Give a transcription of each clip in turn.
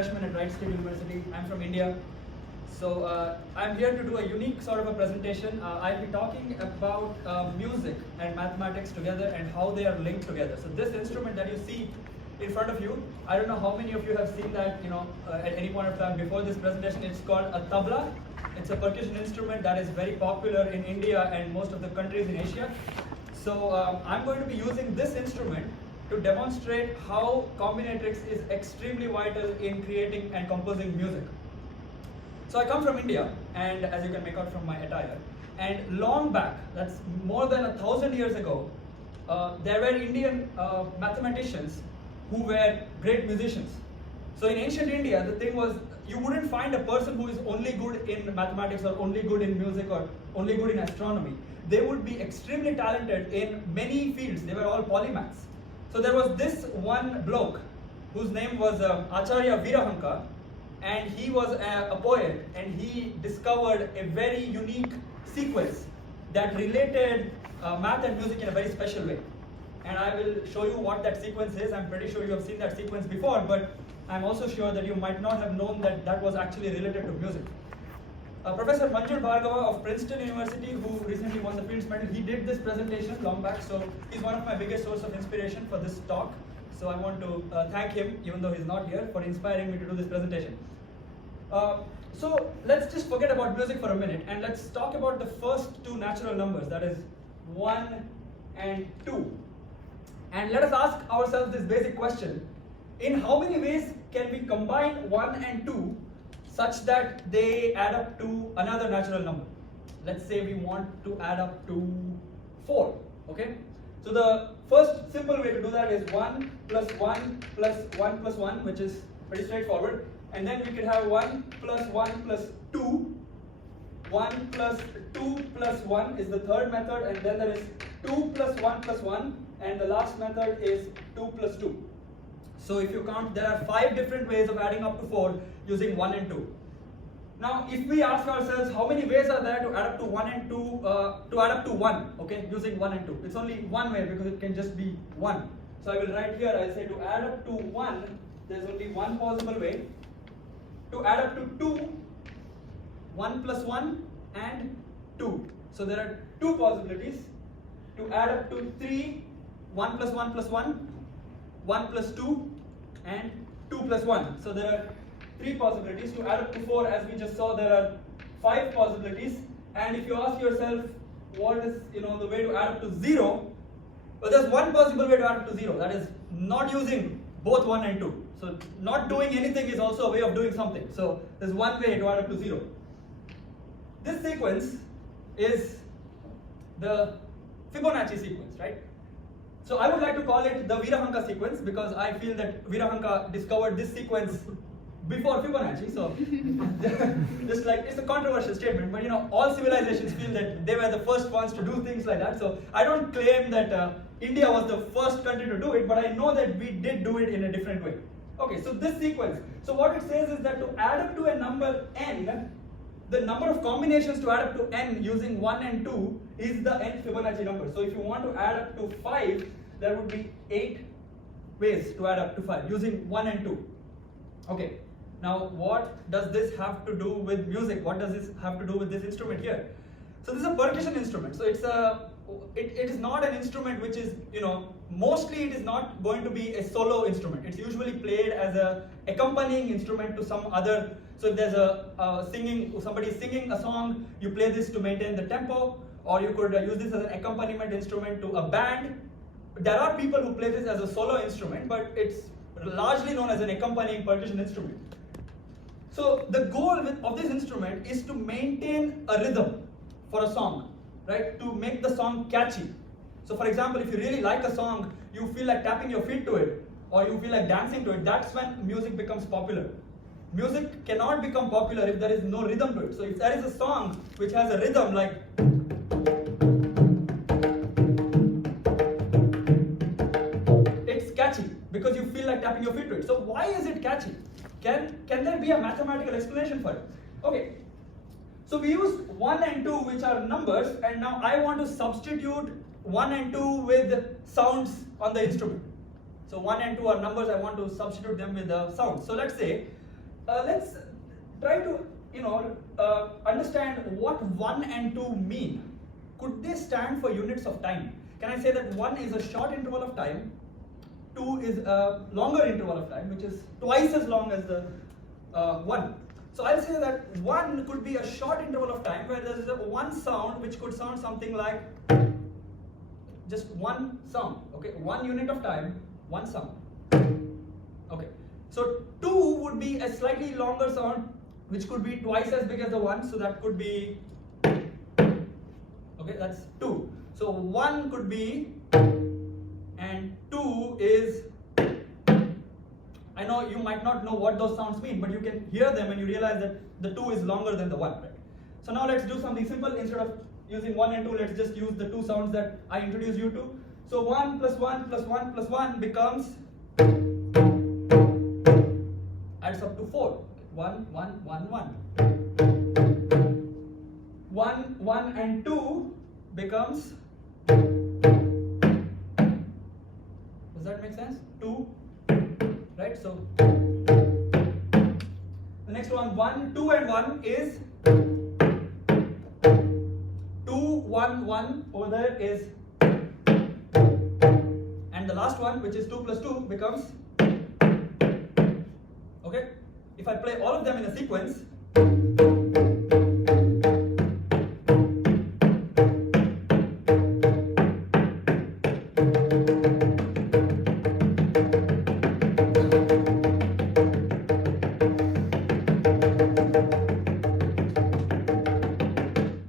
Freshman at Wright State University. I'm from India. So I'm here to do a unique sort of a presentation. I'll be talking about music and mathematics together and how they are linked together. So this instrument that you see in front of you, I don't know how many of you have seen that, at any point of time before this presentation. It's called a tabla. It's a percussion instrument that is very popular in India and most of the countries in Asia. So I'm going to be using this instrument to demonstrate how combinatorics is extremely vital in creating and composing music. So I come from India, and as you can make out from my attire, and long back, that's more than 1,000 years ago, there were Indian mathematicians who were great musicians. So in ancient India, the thing was, you wouldn't find a person who is only good in mathematics or only good in music or only good in astronomy. They would be extremely talented in many fields. They were all polymaths. So there was this one bloke whose name was Acharya Virahanka, and he was a poet, and he discovered a very unique sequence that related math and music in a very special way. And I will show you what that sequence is. I'm pretty sure you have seen that sequence before, but I'm also sure that you might not have known that that was actually related to music. Professor Manjur Bhargava of Princeton University, who recently won the Fields Medal, he did this presentation long back, so he's one of my biggest source of inspiration for this talk. So I want to thank him, even though he's not here, for inspiring me to do this presentation. So let's just forget about music for a minute, and let's talk about the first two natural numbers, that is 1 and 2. And let us ask ourselves this basic question: in how many ways can we combine 1 and 2 such that they add up to another natural number? Let's say we want to add up to 4, okay? So the first simple way to do that is 1 plus 1 plus 1 plus 1, which is pretty straightforward. And then we could have 1 plus 1 plus 2. 1 plus 2 plus 1 is the third method, and then there is 2 plus 1 plus 1, and the last method is 2 plus 2. So if you count, there are 5 different ways of adding up to 4 using 1 and 2. Now, if we ask ourselves how many ways are there to add up to 1 and 2, to add up to 1, okay, using 1 and 2, it's only one way because it can just be 1. So I will write here, I'll say to add up to 1, there's only one possible way. To add up to 2, 1 plus 1 and 2. So there are 2 possibilities. To add up to 3, 1 plus 1 plus 1, 1 plus 2, and 2 plus 1. So there are 3 possibilities. To add up to 4, as we just saw, there are 5 possibilities. And if you ask yourself what is the way to add up to 0, well, there's one possible way to add up to 0, that is not using both 1 and 2. So not doing anything is also a way of doing something. So there's one way to add up to 0. This sequence is the Fibonacci sequence, right? So I would like to call it the Virahanka sequence because I feel that Virahanka discovered this sequence before Fibonacci. So just like, it's a controversial statement, but all civilizations feel that they were the first ones to do things like that. So I don't claim that India was the first country to do it, but I know that we did do it in a different way. Okay, so this sequence, so what it says is that to add up to a number n, the number of combinations to add up to n using 1 and 2 is the nth Fibonacci number. So if you want to add up to 5, there would be 8 ways to add up to 5 using 1 and 2. Okay, now what does this have to do with music? What does this have to do with this instrument here? So this is a percussion instrument. So it is not an instrument which is, mostly it is not going to be a solo instrument. It's usually played as a accompanying instrument to some other. So if there's somebody is singing a song, you play this to maintain the tempo, or you could use this as an accompaniment instrument to a band. There are people who play this as a solo instrument, but it's largely known as an accompanying percussion instrument. So the goal of this instrument is to maintain a rhythm for a song, right? To make the song catchy. So for example, if you really like a song, you feel like tapping your feet to it, or you feel like dancing to it, that's when music becomes popular. Music cannot become popular if there is no rhythm to it. So if there is a song which has a rhythm like, it's catchy because you feel like tapping your feet to it. So why is it catchy? Can there be a mathematical explanation for it? Okay, so we use 1 and 2, which are numbers, and now I want to substitute 1 and 2 with sounds on the instrument. So 1 and 2 are numbers, I want to substitute them with the sounds. So let's say let's try to understand what 1 and 2 mean. Could they stand for units of time? Can I say that 1 is a short interval of time, 2 is a longer interval of time, which is twice as long as the 1. So I'll say that 1 could be a short interval of time where there is one sound which could sound something like just one sound. Okay, 1 unit of time, one sound. Okay, so 2 would be a slightly longer sound which could be twice as big as the 1, so that could be, okay, that's 2. So 1 could be, and 2 is, I know you might not know what those sounds mean, but you can hear them and you realize that the 2 is longer than the 1, right? So now let's do something simple. Instead of using 1 and 2, let's just use the 2 sounds that I introduced you to. So 1 plus 1 plus 1 plus 1 becomes, adds up to 4. 1, 1, 1, 1. 1, 1 and 2 becomes, does that make sense? 2, right? So the next one, 1, 2 and 1 is 2, 1, 1 over there is, and the last one, which is 2 plus 2, becomes, okay? If I play all of them in a sequence,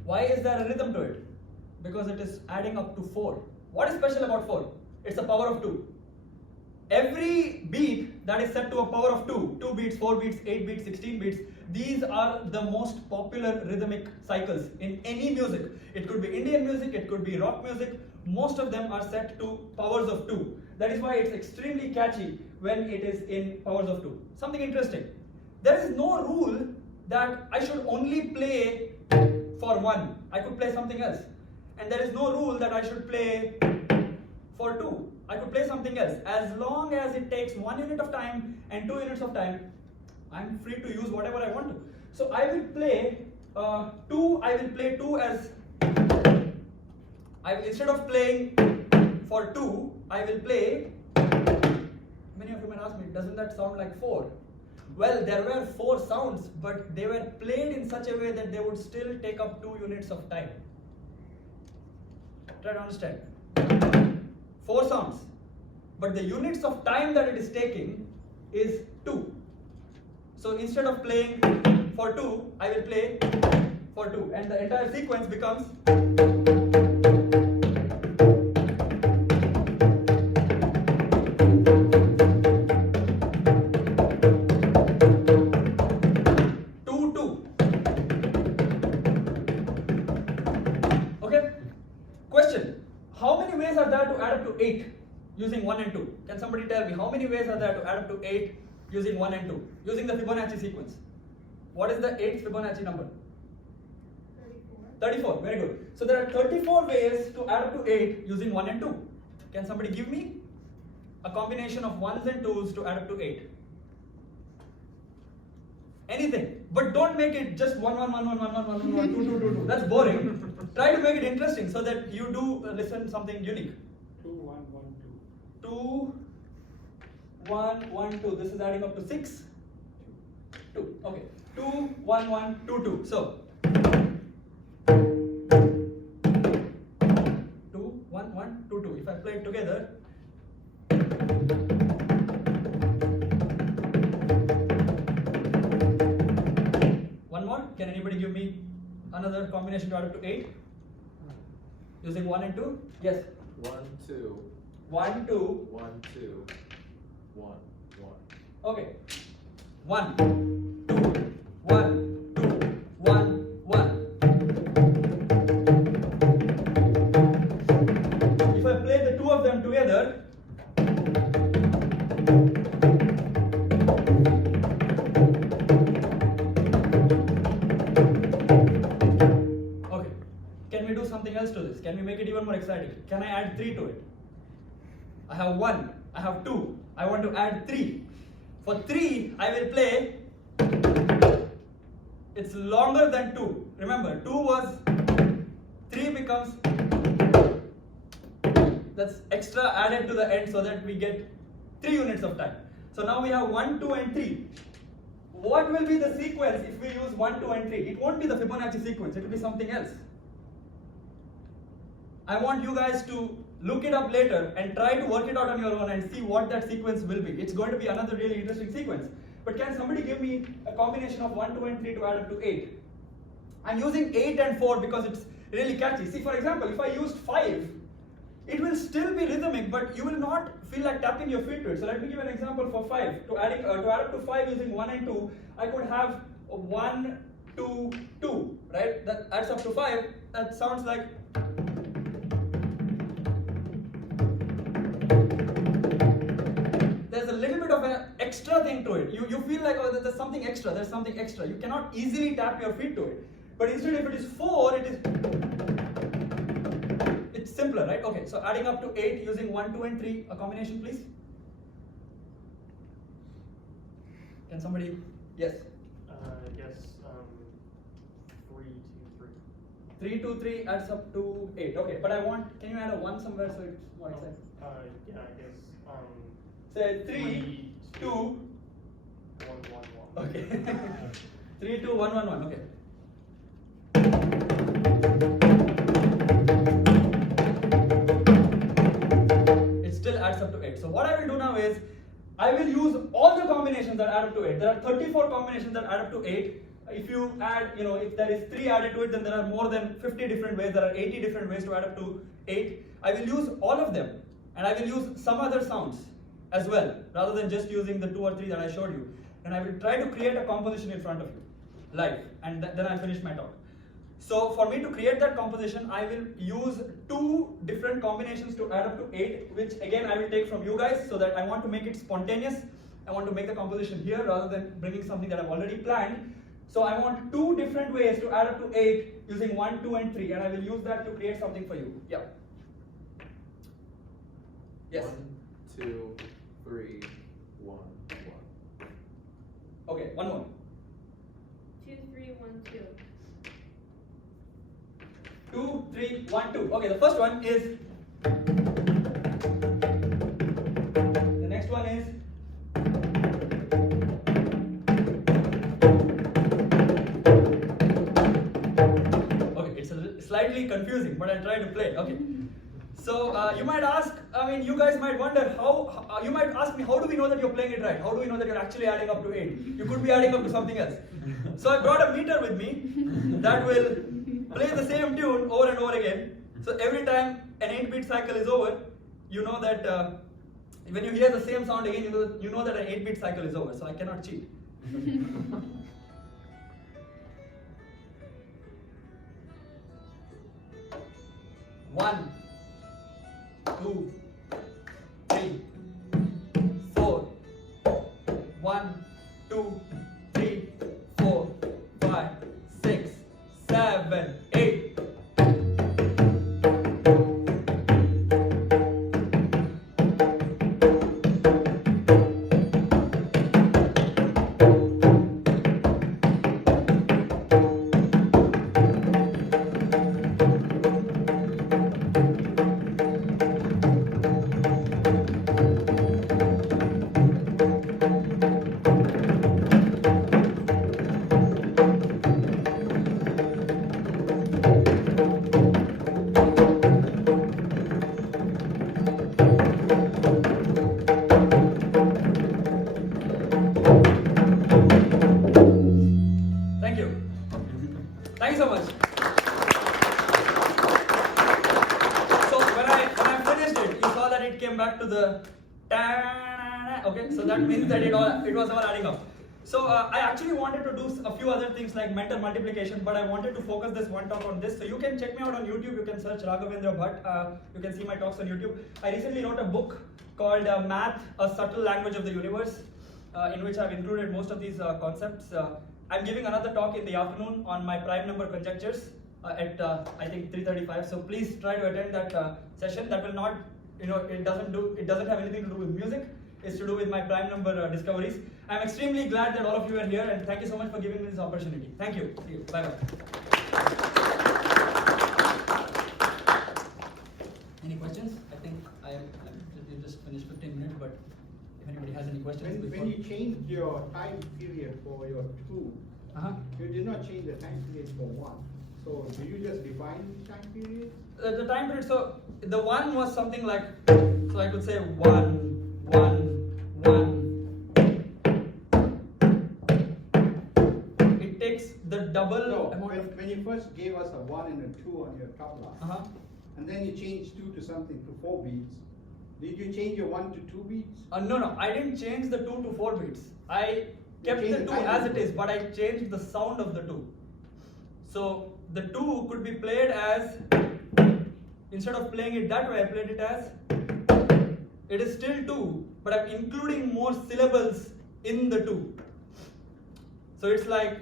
why is there a rhythm to it? Because it is adding up to 4. What is special about 4? It's a power of 2. Every beat that is set to a power of 2, 2 beats, 4 beats, 8 beats, 16 beats, these are the most popular rhythmic cycles in any music. It could be Indian music, it could be rock music. Most of them are set to powers of 2. That is why it's extremely catchy when it is in powers of 2. Something interesting. There is no rule that I should only play for 1. I could play something else. And there is no rule that I should play for 2. I could play something else. As long as it takes 1 unit of time and 2 units of time, I'm free to use whatever I want to. So I will play 2, I will play 2 as, instead of playing for 2, I will play, many of you might ask me, doesn't that sound like 4? Well, there were 4 sounds, but they were played in such a way that they would still take up 2 units of time. Try to understand. 4 sounds, but the units of time that it is taking is 2. So instead of playing for 2, I will play for 2, and the entire sequence becomes, using 1 and 2. Can somebody tell me how many ways are there to add up to 8 using 1 and 2? Using the Fibonacci sequence. What is the 8th Fibonacci number? 34. 34, very good. So there are 34 ways to add up to 8 using 1 and 2. Can somebody give me a combination of 1s and 2s to add up to 8? Anything. But don't make it just 1, 1, 1, 1, 1, 1, 1, 1, 2, 2, 2, 2. That's boring. Try to make it interesting so that you do listen something unique. 2, 1, 1, 2. 2, 1, 1, 2. This is adding up to 6. 2. Okay. 2, 1, 1, 2, 2. So 2, 1, 1, 2, 2. If I play it together, one more. Can anybody give me another combination to add up to 8? Using 1 and 2? Yes. 1, 2. 1, 2. 1, 2. 1, 1. Okay. 1, 2, 1, 2, 1, 1. If I play the two of them together, okay. Can we do something else to this? Can we make it even more exciting? Can I add 3 to it? I have 1, I have 2, I want to add 3. For 3, I will play it's longer than 2. Remember, 2 was 3 becomes, that's extra added to the end so that we get 3 units of time. So now we have 1, 2 and 3. What will be the sequence if we use 1, 2 and 3? It won't be the Fibonacci sequence, it will be something else. I want you guys to look it up later and try to work it out on your own and see what that sequence will be. It's going to be another really interesting sequence. But can somebody give me a combination of 1, 2 and 3 to add up to 8? I'm using 8 and 4 because it's really catchy. See, for example, if I used 5, it will still be rhythmic, but you will not feel like tapping your feet to it. So let me give an example for 5. To add up to 5 using 1 and 2, I could have 1, 2, 2, right? That adds up to 5. That sounds like. There's a little bit of an extra thing to it. You feel like, oh, there's something extra, there's something extra. You cannot easily tap your feet to it. But instead, if it is 4, it's simpler, right? Okay, so adding up to 8 using 1, 2 and 3, a combination, please. Can somebody, yes? Yes, 3, 2, 3. 3, 2, 3 adds up to 8. Okay, but can you add a 1 somewhere so it's more exciting? Yeah, I guess. Say 3, 2. 1, 1, 1. Okay. 3, 2, 1, 1, 1. Okay. It still adds up to 8. So what I will do now is, I will use all the combinations that add up to 8. There are 34 combinations that add up to 8. If you add, if there is 3 added to it, then there are more than 50 different ways. There are 80 different ways to add up to 8. I will use all of them, and I will use some other sounds as well, rather than just using the 2 or 3 that I showed you. And I will try to create a composition in front of you, live, and then I'll finish my talk. So for me to create that composition, I will use 2 different combinations to add up to 8, which again I will take from you guys, so that I want to make it spontaneous. I want to make the composition here rather than bringing something that I've already planned. So I want 2 different ways to add up to 8 using 1, 2 and 3, and I will use that to create something for you. Yeah. Yes. 1, 2, 3, 1, 1. Okay, one more. 2, 3, 1, 2. 2, 3, 1, 2. Okay, the first one is. The next one is. Okay, it's slightly confusing, but I'll try to play. Okay. So you might ask, you guys might wonder you might ask me, how do we know that you're playing it right? How do we know that you're actually adding up to 8? You could be adding up to something else. So I brought a meter with me that will play the same tune over and over again. So every time an 8-beat cycle is over, you know that when you hear the same sound again, you know that an 8-beat cycle is over. So I cannot cheat. 1, 2, 3, 4. 1, 2, 3, 4, 5, 6, 7, 8. Thank you. Thank you so much. So when I finished it, you saw that it came back to the ta-da-da-da. Okay, so that means that it was all adding up. So I actually wanted to do a few other things like mental multiplication, but I wanted to focus this one talk on this. So you can check me out on YouTube. You can search Raghavendra Bhat. You can see my talks on YouTube. I recently wrote a book called Math, A Subtle Language of the Universe, in which I've included most of these concepts. I'm giving another talk in the afternoon on my prime number conjectures at I think 3:35. So please try to attend that session. That will not, it doesn't have anything to do with music. is to do with my prime number discoveries. I'm extremely glad that all of you are here, and thank you so much for giving me this opportunity. Thank you. See you. Bye bye. Any questions? I think you just finished 15 minutes, but if anybody has any questions before. When you changed your time period for your two, you did not change the time period for one. So do you just define time period? The time period, so the one was something like, so I could say 1, 1, 1. It takes the double No, amount of. when you first gave us a 1 and a 2 on your tabla, and then you changed 2 to something to 4 beats, did you change your 1 to 2 beats? No, I didn't change the 2 to 4 beats. I kept changed the the 2 time as it number. is, but I changed the sound of the 2. So the 2 could be played as, instead of playing it that way, I played it as, it is still 2, but I'm including more syllables in the 2. So it's like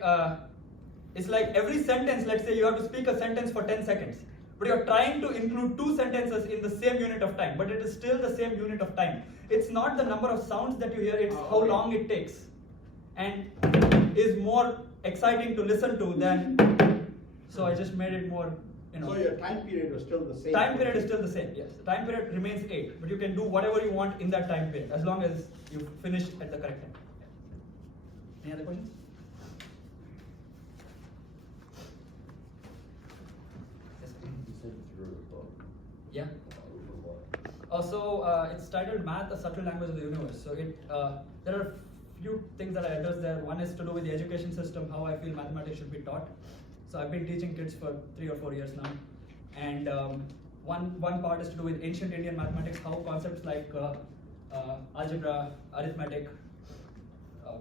every sentence, let's say you have to speak a sentence for 10 seconds, but you're trying to include 2 sentences in the same unit of time, but it is still the same unit of time. It's not the number of sounds that you hear, it's how long it takes, and is more exciting to listen to than, so I just made it more, So your time period was still the same? Time period is still the same, yes. The time period remains 8, but you can do whatever you want in that time period, as long as you finish at the correct time. Any other questions? Yes. You said you wrote a book. Yeah. Over what? It's titled Math, a Subtle Language of the Universe. So there are few things that I address there. One is to do with the education system, how I feel mathematics should be taught. So I've been teaching kids for 3 or 4 years now. And one part is to do with ancient Indian mathematics, how concepts like algebra, arithmetic,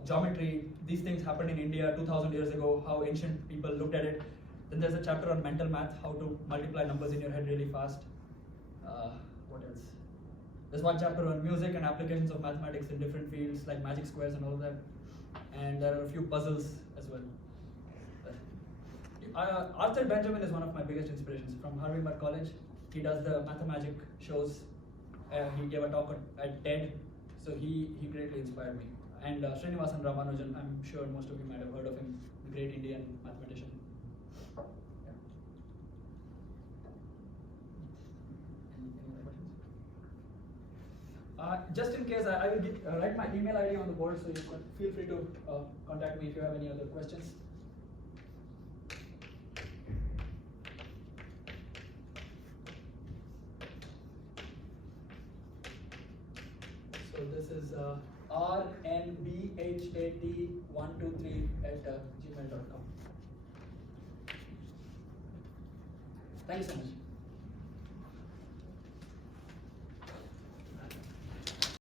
geometry, these things happened in India 2000 years ago, how ancient people looked at it. Then there's a chapter on mental math, how to multiply numbers in your head really fast. What else? There's one chapter on music and applications of mathematics in different fields like magic squares and all that. And there are a few puzzles as well. Arthur Benjamin is one of my biggest inspirations from Harvard College. He does the mathemagic shows. He gave a talk at TED, so he greatly inspired me. And Srinivasan Ramanujan, I'm sure most of you might have heard of him, the great Indian mathematician. Yeah. Any other questions? Just in case, I will write my email ID on the board, so you can feel free to contact me if you have any other questions. So this is rnbhat123@gmail.com. Thank you so much.